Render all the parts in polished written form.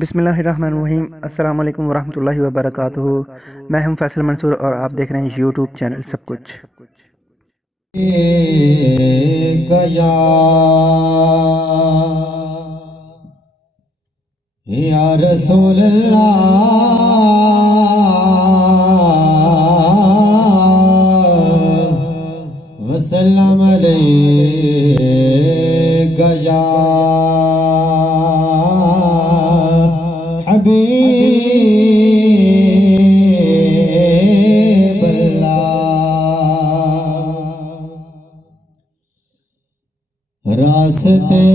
بسم اللہ الرحمن الرحیم۔ السلام علیکم ورحمۃ اللہ وبرکاتہ۔ میں ہوں فیصل منصور اور آپ دیکھ رہے ہیں یوٹیوب چینل سب کچھ۔ گیا یا رسول اللہ وسلم علیک یا حبیب اللہ۔ راستے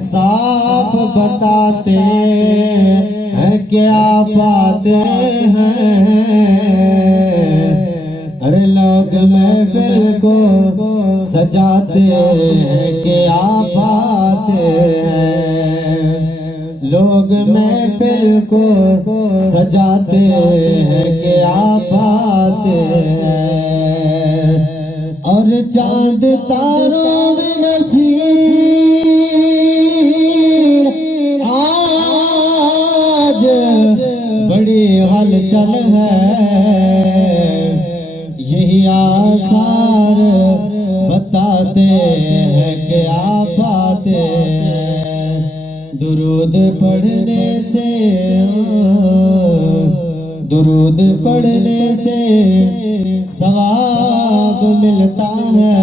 صاف بتاتے ہیں کیا باتیں ہیں، ارے لوگ محفل کو سجاتے ہیں کیا باتیں ہیں، لوگ محفل کو سجاتے ہیں کیا باتیں ہیں، اور چاند تاروں میں نصیر آج بڑی ہلچل ہے، یہی آثار بتاتے ہیں کیا باتیں ہیں، درود پڑھنے سے ثواب ملتا ہے،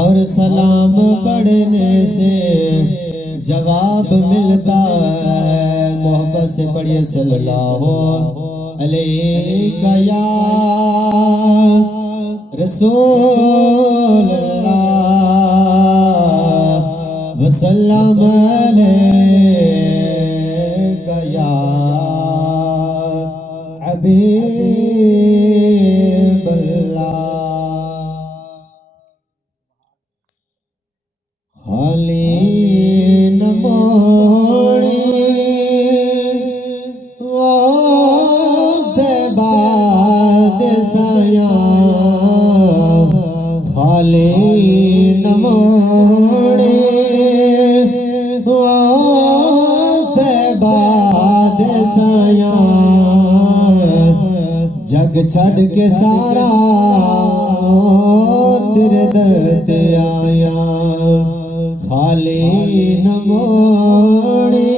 اور سلام پڑھنے سے جواب ملتا ہے۔ محبت سے پڑھیے صلی اللہ علیہ یا رسول اللہ وسلم علیک یا حبیب اللہ۔ خالی نہ موڑی باد سیاں، خالی نہ موڑی باد سیاں، جگ چھڑ کے سارا تیرے در تے آیا، خالی نہ موڑی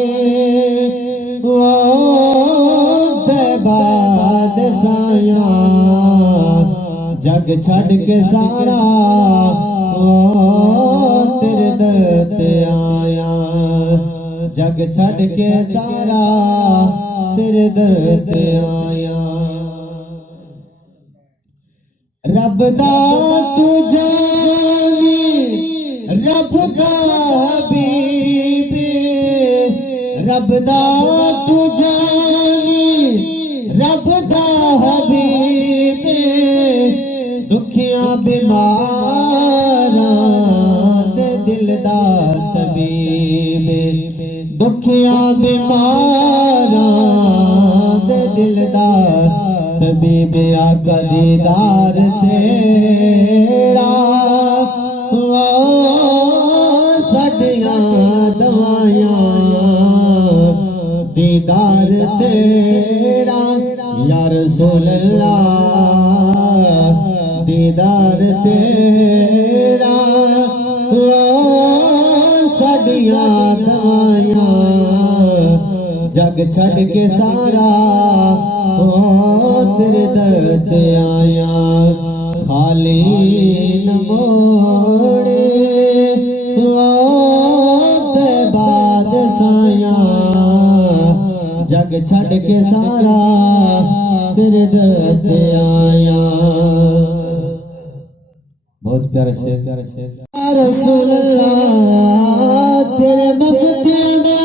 باد سایاں، جگ چھڑ کے سارا تیرے در تے آیا، جگ چھڑ کے سارا تیرے در تے آیا۔ رب دا تو جانی رب دا حبیبی، رب دا تو جانی رب دا حبیبی، دکھیاں بیماراں دے دل دا طبیب، دکھیاں بیماراں دے دل دا طبیب، آقا دیدار تیرا سڈیاں دوائیاں، دیدار تیرا یا رسول اللہ، دیدار تیرا سڈیاں دوائیاں، جگ چھڑ کے سارا تیرے در تے آیا، خالی نہ موڑے باد سایاں، جگ چھڑ کے سارا تیرے در تے آیا۔ بہت پیارے شعر یا رسول اللہ، تیرے مقتدیاں دا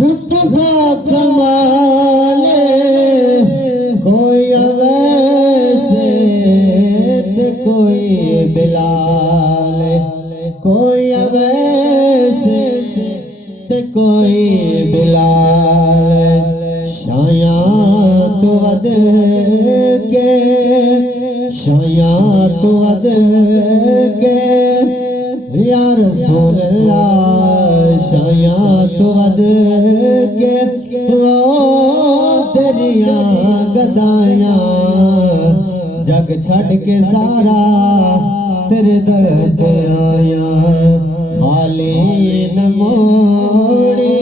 رتبہ کمال، کوئی اویسے تے کوئی بلال، کوئی اویسے تے کوئی بلال، شایاں تو ود کے شایاں تو اد کے یا رسول اللہ شایاں تو اد کے تیریاں گدایاں جگ چھڑ کے سارا تیرے در تے آیا خالی نہ موڑی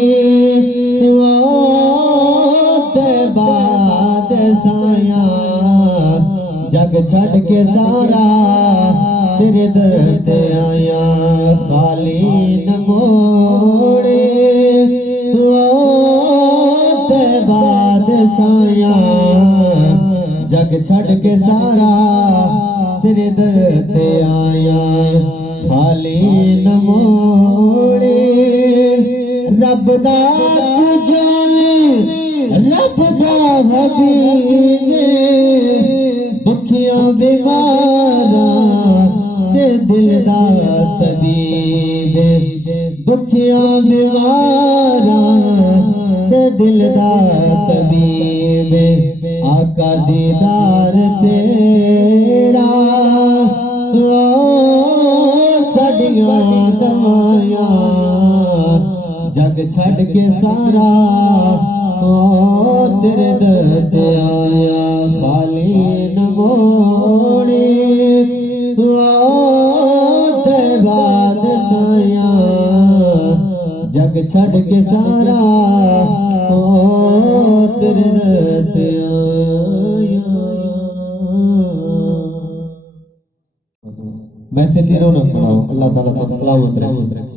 تے بعد سایاں جگ چھڑ کے سارا تیرے در تے آیا خالی نہ موڑی تے بعد سایاں جگ چھڑ کے سارا تیرے در تے آیا خالی نہ موڑے رب دا جانے رب دا حبیب دکھیاں بیماراں تے دل دا طبیب دکھیاں بیماراں تے دل دا طبیب آقا دیدار تیرا سڈیاں دوائیاں جگ چھڑ کے سارا تیرے در تے آیا خالی نہ موڑے تے بعد سایاں جگ چھڑ کے سارا تیرے در تے محفل دی رونق بڑھاؤ اللہ تعالیٰ تک سلامت رکھے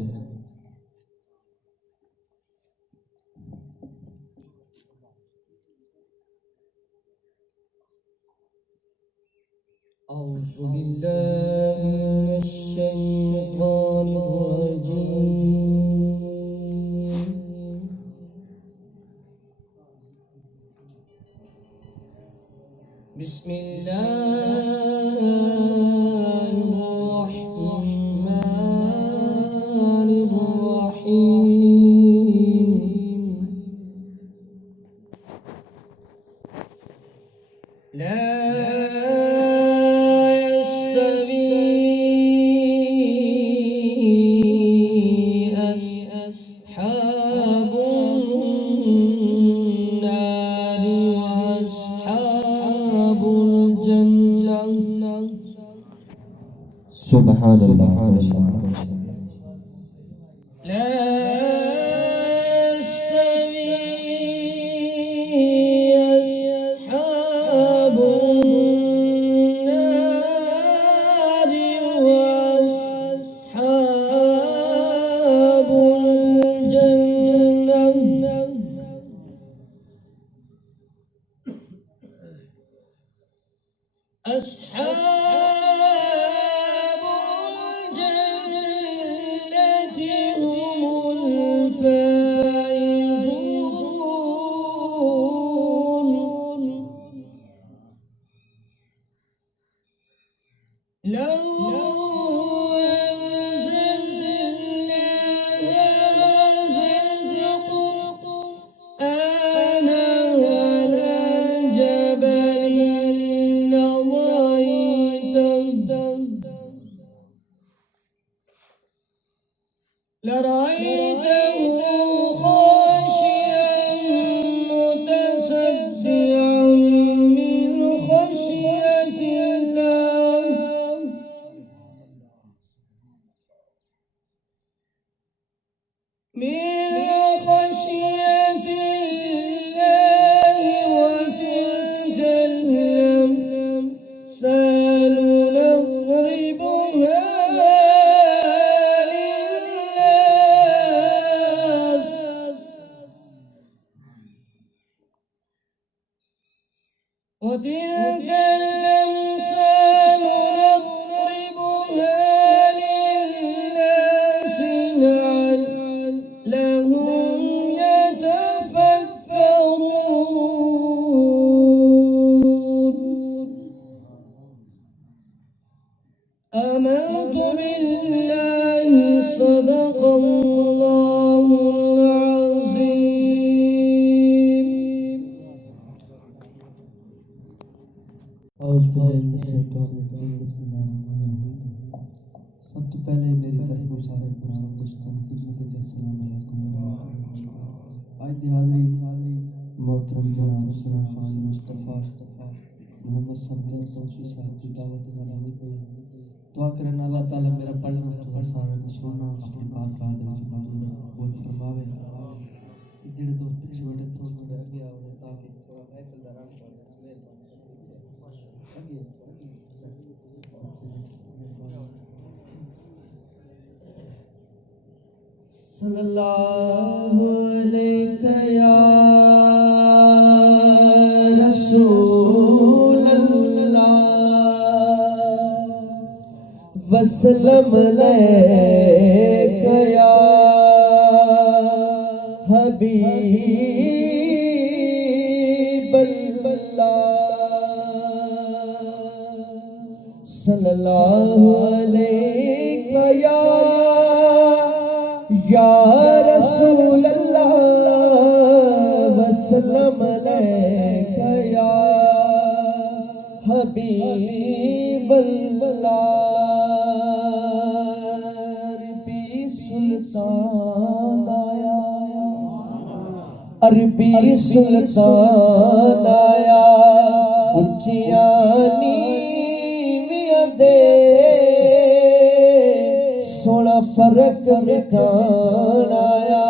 اعوذ باللہ من الشیطان الرجیم بسم اللہ سبحان اللہ وتلك الأمثال نضربها للناس لعلهم يتفكرون آمنت بالله صدق الله العظيم اعوذ باللہ من الشیطان الرجیم بسم اللہ الرحمن الرحیم سب تو پہلے میری طرف سارے گناہ دوستوں خدمت کے السلام علیکم ورحمۃ اللہ۔ آج دی حاضری محترم جناب ثنا خان مصطفیٰ محمد سمدن صوفی صاحب کی دعوت نالانی پہ دعا کرنا اللہ تعالیٰ میرا پڑھنا تو سارا سننا اپنی بات کا دل کی منظور قبول فرماوے۔ جڑے دوست پیچھے بیٹھے تھوڑے تھوڑے آگے آؤ تاکہ تھوڑا محفل دا رنگ پڑے۔ صلی اللہ علیہ یا رسول اللہ وسلم علیک یا حبیب اللہ صلی اللہ علیہ یا رسول اللہ وسلم علیک یا حبیب اللہ۔ عربی سلطان آیا عربی سلطان آیا اچیاں نیویاں دے سونا فرق مٹان آیا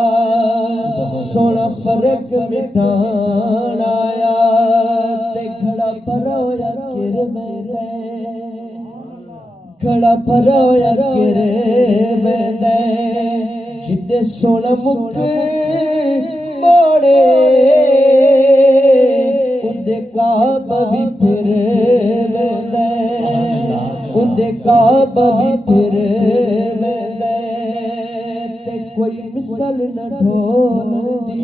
سونا فرق مٹان آیا تے گھڑا بھرا ہویا کر میرے گھڑا بھرا ہویا کر میرے جدے سونا مکھ موڑے اندے کعبہ بھی پھر میرے اندے کعبہ بھی پھر کوئی مثل نہ ڈھول دی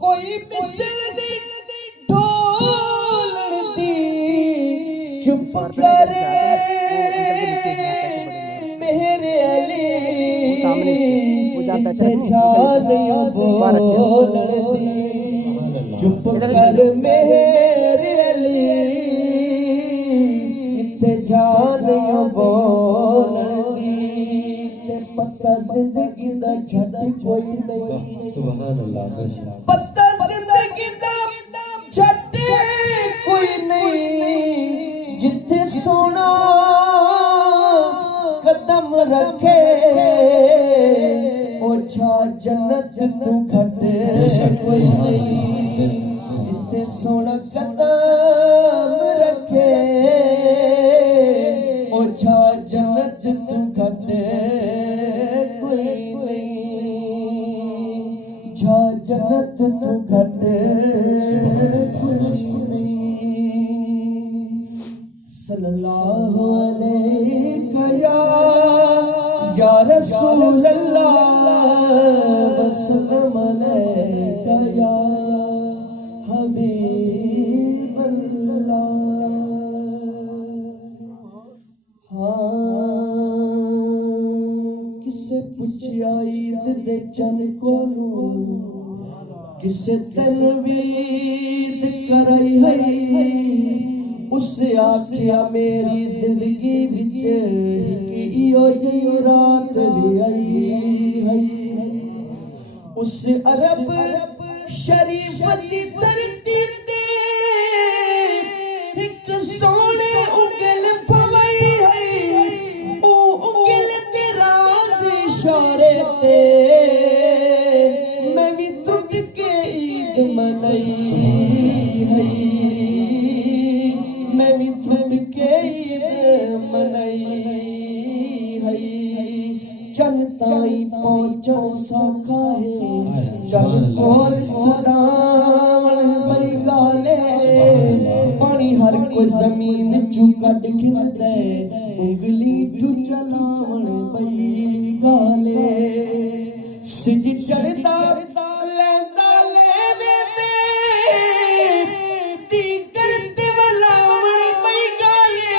کوئی مثل دی ڈھول دی چپ کر میرے علی اتنے جانیوں بولن دی چپ کر میرے علی اتنے جانیوں بولن پتہ زندگی دا چھٹ کوئی نہیں سبحان اللہ پتہ زندگی دا چھٹ کوئی نہیں جتھے سونا قدم رکھے اوچھا جنت تو گھٹ کوئی نہیں جتھے سونا قدم رکھے اوچھا جنت تو گھٹ جنت تو گھٹ صلی اللہ علیہ یا رسول اللہ وسلم علیک یا حبیب اللہ۔ کسے پوچھیا عید دے چند کولو کسے تنوید کرائی ہے اس سے آکھیا میری زندگی وچ ایو جی رات بھی آئی ہے اس عرب شریف دی دھرتی تے ایک سونے انگل پوائی ہے او انگل تے راز اشارے تے میں بھی تجھ کے عید منائی ہے میں بھی تجھ کے عید منائی ہے چن تائی پہنچن سوکھا ہے چل کول سداون بئی گالے پانی ہر کوئی زمین چو کٹ کھندے انگلی چو چلاون بئی گالے سج چڑھتا لیندا لیوے تے دیگر تے ولاون بئی گالے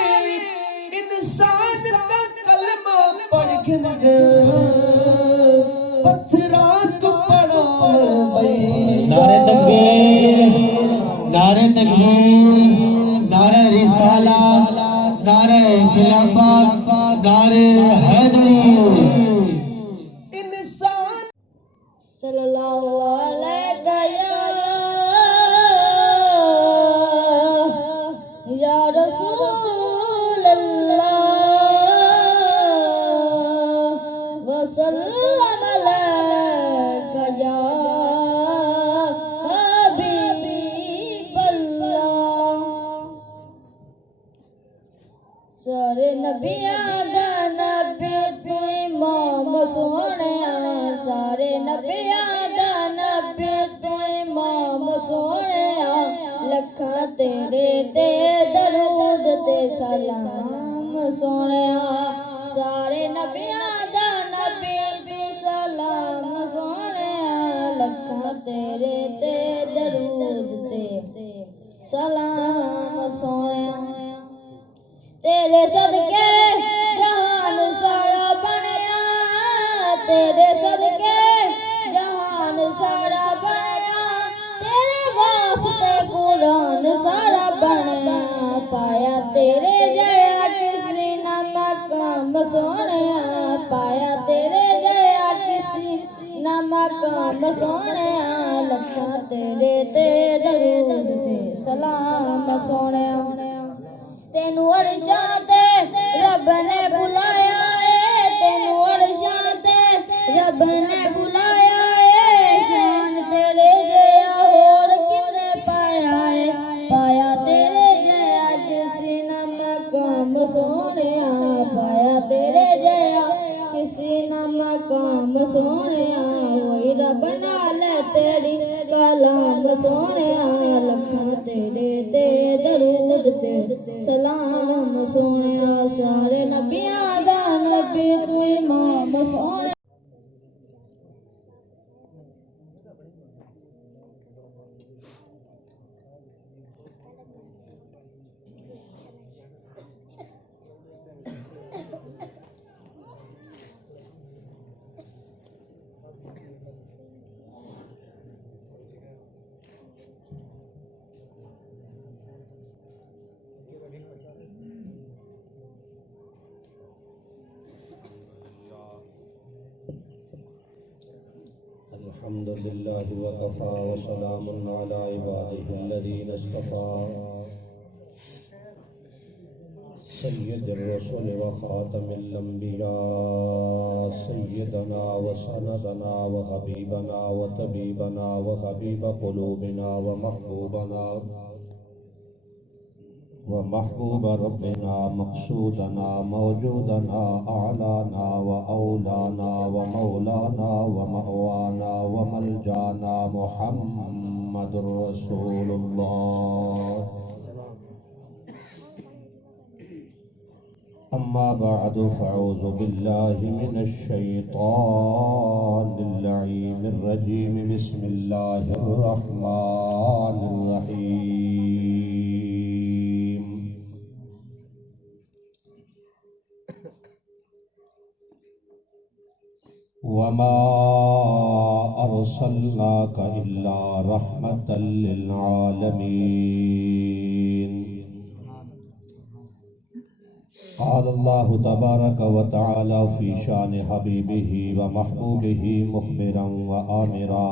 انسان دا کلمہ پڑھ کھندے پتھراں تو پڑھاون بئی نعرہ تکبیر، نعرہ رسالت، نعرہ خلافت، نعرہ حیدری۔ صلی اللہ علیہ یا رسول اللہ وسلم علیک یا حبیب اللہ۔ سارے نبیاں دا نبی تو امام سونیا، سارے نبیاں دا نبی تو امام سونیا، لکھاں تیرے تے درود تے سلام سونیا، سارے نبیاں دا نبی تو سلام سونیا، لکھاں تیرے تے درود تے سلام سونیا۔ تیرے صدقے جہان سارا بنیا، تیرے صدقے جہان سارا بنیا، تیرے واسطے قرآن سارا بنیا، پایا تیرے جیا کسی نہ مقام سونیا، پایا تیرے جیا کسی نہ مقام سونیا، لکھاں تیرے تے درود تے سلام سونیا۔ تینوں عرشاں تے رب نے بلایا ہے، تینوں عرشاں تے رب نے بلایا ہے، شان تیرے جیا ہور کنے پایا ہے، پایا تیرے جیا کسی نہ مقام سونیا، پایا تیرے جیا کسی نہ مقام سونیا، وہی رب نال تیری کلام سونیا، لکھاں تیرے تے درود تے سلام سونیا، سارے نبیاں دا نبی تو امام سونیا۔ الحمد لله وكفى وسلام على عباده الذين اصطفى، سيد الرسل وخاتم الأنبياء، سيدنا وسندنا وحبيبنا وطبيبنا وحبيب قلوبنا ومحبوب ربنا، مقصودنا موجودنا أعلانا وأولانا ومولانا ومأوانا وملجانا، محمد رسول الله۔ أما بعد فأعوذ بالله من الشيطان اللعين الرجيم، بسم الله الرحمن الرحيم۔ وما أرسلناك إلا رحمة للعالمين۔ قال الله تبارك وتعالى في شان حبيبه ومحبوبه مخبرا وآمرا،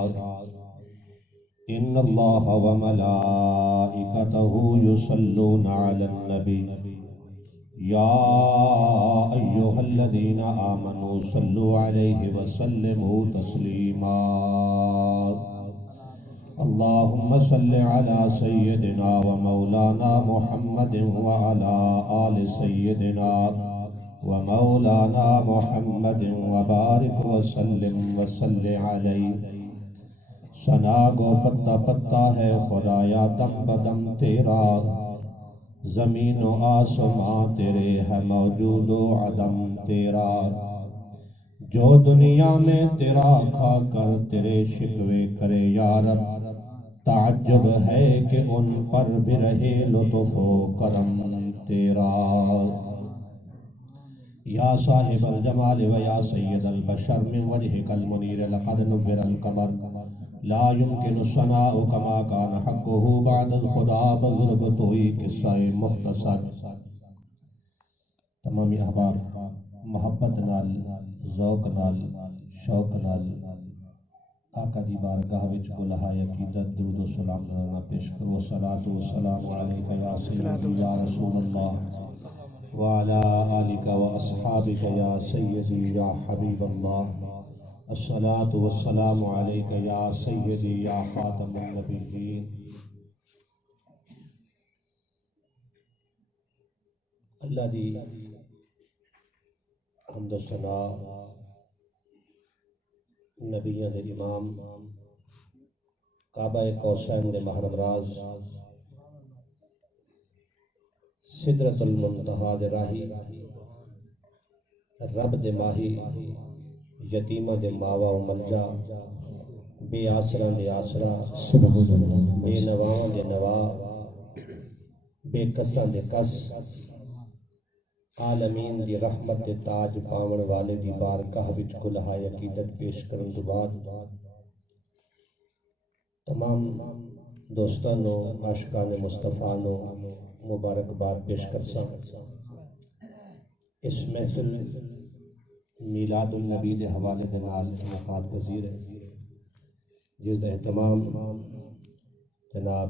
إن الله وملائكته يصلون على النبي، يا أيها الذين آمنوا صلوا عليه وسلموا تسليما۔ اللهم صل على سيدنا ومولانا محمد وعلى آل سيدنا ومولانا محمد وبارك وسلم وصل عليه۔ ثنا گو پتا پتا ہے خدایا، دم بدم تیرا، زمین و آسمان تیرے ہے موجود و عدم تیرا، جو دنیا میں تیرا کھا کر تیرے شکوے کرے یا رب، تعجب ہے کہ ان پر بھی رہے لطف و کرم تیرا۔ یا صاحب الجمال و یا سید البشر، من وجہک المنیر لقد نور القمر، لا يمكن الثناء كما كان حقه بعد الخدا بزرگ توئی قصہ مختصر. تمامی احباب محبت نال ذوق نال شوق نال آقا دی بارگاہ وچ بلہا عقیدت درود و سلام نہ پیش کرو. صلاۃ و سلام علیک یا سیدی یا رسول اللہ وعلی آلک و اصحابک یا سیدی یا حبیب اللہ. الصلاۃ والسلام علیک یا سیدی یا خاتم النبیین. اللہ دی حمد و ثنا نبیوں دے امام کعبہ قوسین دے محرم راز سدرۃ المنتہا دے راہی رب دے ماہی یتیمہ دے ماوا و ملجا بے آسراں دے آسرا بے نواں دے نوا بے کساں دے کس عالمین دی رحمت دے تاج پاون والے دی بارگاہ وچ کلہا عقیدت پیش کرن تو بعد تمام دوستاں نو عاشقان مصطفیٰ نو مبارکباد پیش کرساں. اس محفل میلاد النبی دے حوالے دے نال انعقاد پذیر ہے جس دا اہتمام جناب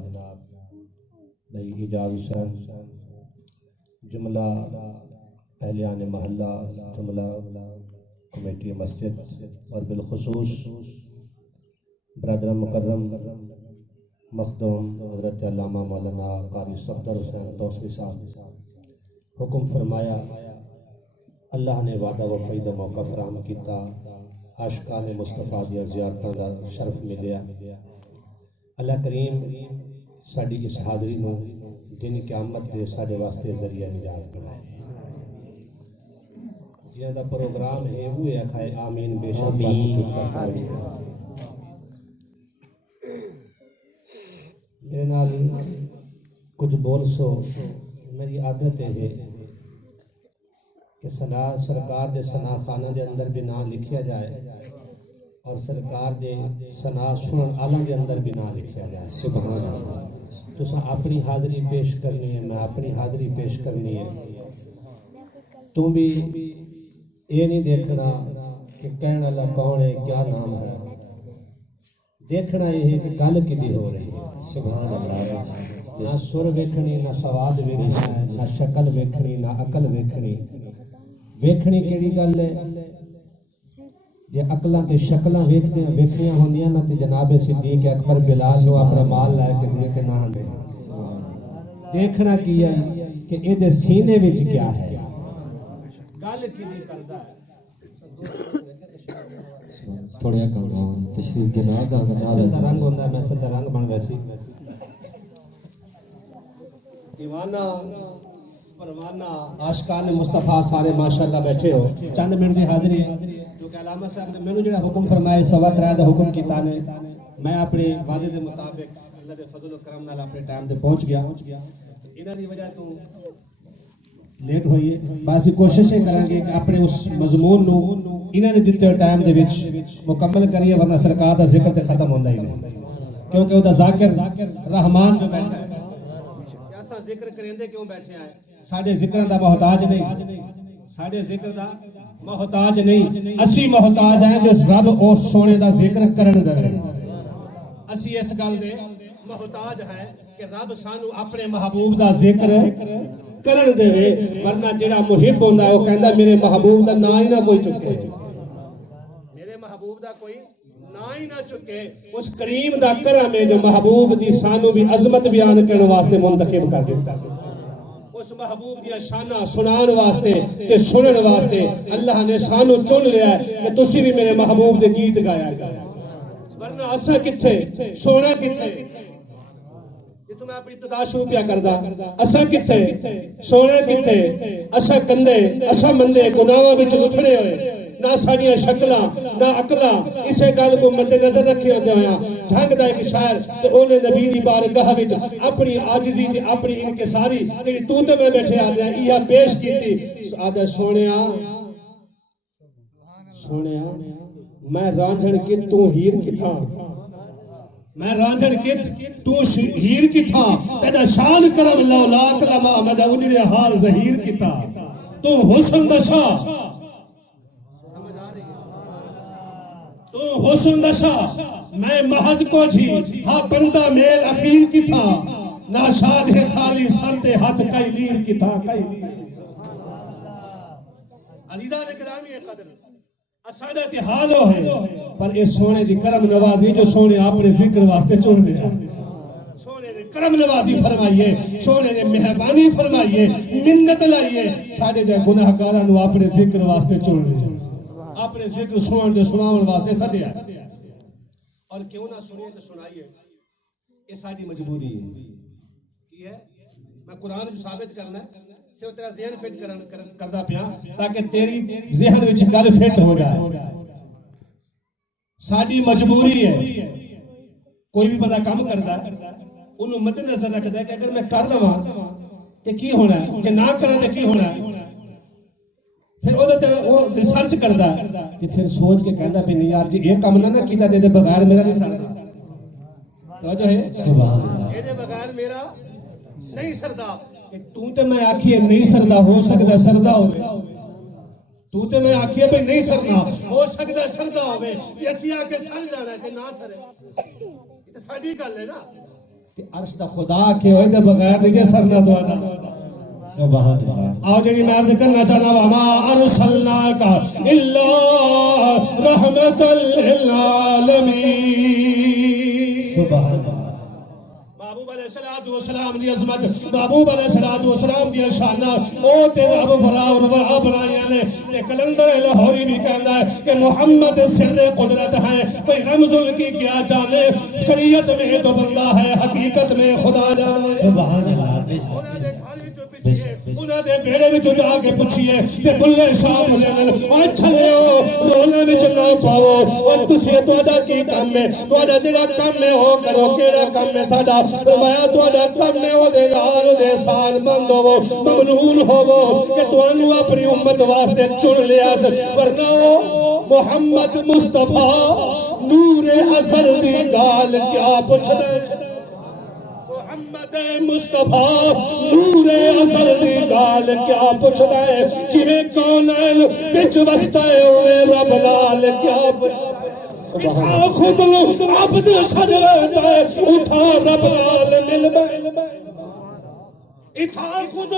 بھائی اعجاز حسین جملہ اہلیان محلہ جملہ کمیٹی مسجد اور بالخصوص برادر مکرم مخدوم حضرت علامہ مولانا قاری صفدر حسین توسوی صاحب حکم فرمایا. اللہ نے وعدہ وفائی دا موقع فراہم کیتا. عاشقان مصطفیٰ دیا زیارتاں دا شرف ملیا. اللہ کریم ساڈی اس حاضری نو دن قیامت دے ساڈے واسطے ذریعہ نجات بنائے. جہاں دا پروگرام ہے وہ کھائے آمین بے شک میرے نال کچھ بول سو. میری عادت ہے کہ سرکار دے ثنا خانہ دے اندر بھی نام لکھیا جائے اور سرکار دے ثنا سنن عالم دے اندر بھی نام لکھیا جائے. سبحان اللہ. تو اپنی حاضری پیش کرنی ہے, میں اپنی حاضری پیش کرنی ہے. تم بھی یہ نہیں دیکھنا کہ کہنے والا کون ہے, کیا نام ہے. دیکھنا یہ ہے کہ گل کدی ہو رہی ہے. سبحان اللہ. نہ سر ویکھنی, نہ سواد ویکھنا ہے, نہ شکل ویکھنی, نہ عقل ویکھنی. ویکھنی کیڑی گل ہے؟ جے عقلاں تے شکلاں ویکھنیاں ہوندیاں نا تے جناب صدیق اکبر بلال نو اپنا مال لے کے دے کے نہ دے. دیکھنا کی ہے کہ اے دے سینے وچ کیا ہے, گل کیڑی کردا ہے. تھوڑا کم تشریف کے بعد رنگ ہوندا ہے, محفل دا رنگ بن ویسی دیوانہ پروانہ عاشقان مصطفیٰ سارے ماشاءاللہ بیٹھے ہو. چند منٹ دی حاضری کیونکہ علامہ صاحب نے مینوں جڑا حکم فرمایا 3:15 دا حکم کیتا نے, میں اپنے وعدے دے مطابق اللہ دے فضل و کرم نال اپنے ٹائم تے پہنچ گیا. انہاں دی وجہ تو لیٹ ہوئی ہے. باسی کوشش کریں گے کہ اپنے اس مضمون نو انہاں نے دتے ہوئے ٹائم دے وچ مکمل کریے, ورنہ سرکار دا ذکر تے ختم ہوندا ہی نہیں. کیونکہ او دا ذاکر رحمان جو بیٹھا ہے, ایسا ذکر کریندے کیوں بیٹھے ہیں؟ ساڈے ذکراں دا محتاج نہیں, ساڈے ذکر دا محتاج نہیں. اسی محتاج ہیں جو رب اور سونے دا ذکر کرن دے. اسی اس گل دے محتاج ہیں کہ رب سانو اپنے محبوب دا ذکر کرن دے. ورنہ جڑا محب ہوندا ہے وہ کہندا میرے محبوب دا نام ہی نہ کوئی چکے, میرے محبوب دا کوئی نام ہی نہ چکے. اس کریم دا کرم ہے جو محبوب دی سانو بھی عظمت بیان کرنے واسطے منتخب کر دیتا ہے. اس محبوب دیا شانہ سنان واسطے تے سنن واسطے اللہ نے سانو چن لیا ہے کہ تسی بھی میرے محبوب دے گیت گایا کرو. ورنہ اسا کتھے, سونا کتھے؟ یہ تو میں اپنی ابتدا شروع پیا کردا. اسا کتھے, سونا کتھے؟ اسا کندے, اسا مندے گناہاں وچ لٹھڑے ہوئے. نہ ساڈیاں شکلاں نہ عقلاں اسے گل کو مد نظر رکھے ہوندے ہویاں جھنگ دا ایک شاعر تے اونے نبی دی بارگاہ وچ اپنی عاجزی تے اپنی انکساری جڑی تو تے میں بیٹھے آدے ایہا پیش کیتی. آدھا سونیا میں رانجھن کی تو ہیر کتھاں, میں رانجھڑ کت تو ہیر کی تھا تیرا شان کرم لولاک لما مدعونی نے حال ظہیر کی تھا تو حسن دشا تو حسن دشا میں محض کو جھی ہاں بندہ میل اخیر کی تھا ناشاد ہے خالی سرد ہاتھ کئی لیر کی تھا کئی لیر عزیزان اکرامی قدر اساڑا تی حالو ہے پر اس سونے دی کرم نوازی جو سونے اپنے ذکر واسطے چون لیا سونے نے کرم نوازی فرمائیے سونے نے مہربانی فرمائیے منت لائیے ساڑے جائے گناہگارہ نو اپنے ذکر واسطے چون لیا اپنے ذکر سوان دے سناون واسطے سدیا اور کیوں نہ سنیے تو سنائیے یہ ساری مجبوری ہے کی ہے میں قرآن جو ثابت کرنا ہے سے تیرا ذہن فٹ کردا پیا تاکہ تیری ذہن وچ گل فٹ ہو جائے ساری مجبوری ہے کوئی بھی بندہ کام کردا ہے انہوں مد نظر رکھدا ہے کہ اگر میں کر لواں تے کی ہونا ہے کہ نہ کراں تے کی ہونا ہے پھر او تے او ریسرچ کردا ہے تے پھر سوچ کے کہندا بھی نہیں یار جی یہ کام نہ کیتا دے بغیر میرا نہیں سردا توجہ ہے سبحان اللہ اے بغیر میرا نہیں سردا تو تے میں آکھیے نہیں سردا ہو سکدا سردا ہوئے تو تے میں آکھیے بھئی نہیں سردا ہو سکدا سردا ہوئے کہ اسی آکے سر جانا ہے کہ نہ سرے یہ تو ساڑی گل ہے نا کہ عرش دا خدا کے ہوئے دے بغیر نہیں سرنا دوڑا سبحان اللہ آؤ جڑی میں عرض کرنا چاہنا وما ارسلناک الا رحمتا للعالمین سبحان اللہ محبوب علیہ السلام دی عظمت محبوب علیہ السلام دی شان او تے رب برا بنایا نے تے کلندر لاہوری بھی کہندا ہے کہ محمد سر قدرت ہے بھئی رمز کی کیا جانے شریعت میں تو بندہ ہے حقیقت میں خدا جانے سبحان اللہ انہاں دے بیڑے وچ جا کے پوچھئے تے بلے شاہ بلے او چھلو رولے وچ نہ پاؤ او تسی تہاڈا کی کام ہے تہاڈا جڑا کام ہے او کرو کیڑا کام ہے ساڈا فرمایا تہاڈا کام ہے او دے نال دے سال مند ہوو ممنون ہوو کہ تانوں اپنی امت واسطے چن لیا ورنہ محمد مصطفی نور ازل دی گال کیا پوچھدا محمد مصطفیٰ نور ازل دی گال کیا پوچھدا ہے جویں کونین وچ وستا ہے اوے رب نال کیا پوچھدا ہے خود عبد سجدہ ہے اٹھا رب نال مل بیٹھ اتھا خود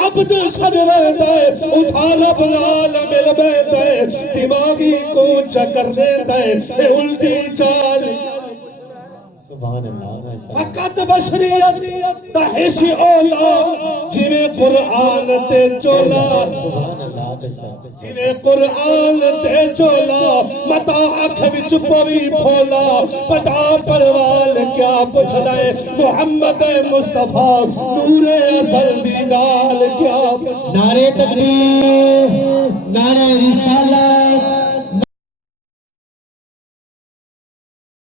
عبد سجدہ ہے اٹھا رب نال مل بیٹھ دماغی کو چکر دیتا ہے اے الٹی چال سبحان اللہ فقط بشریت تحش اولا جویں قرآن تے چولا جویں قرآن تے چولا متا اکھ وچ پوی پھولا پٹا پروال کیا پوچھدا ہے محمد مصطفیٰ نور ازل دی گال کیا نعرہ تکبیر نعرہ رسالت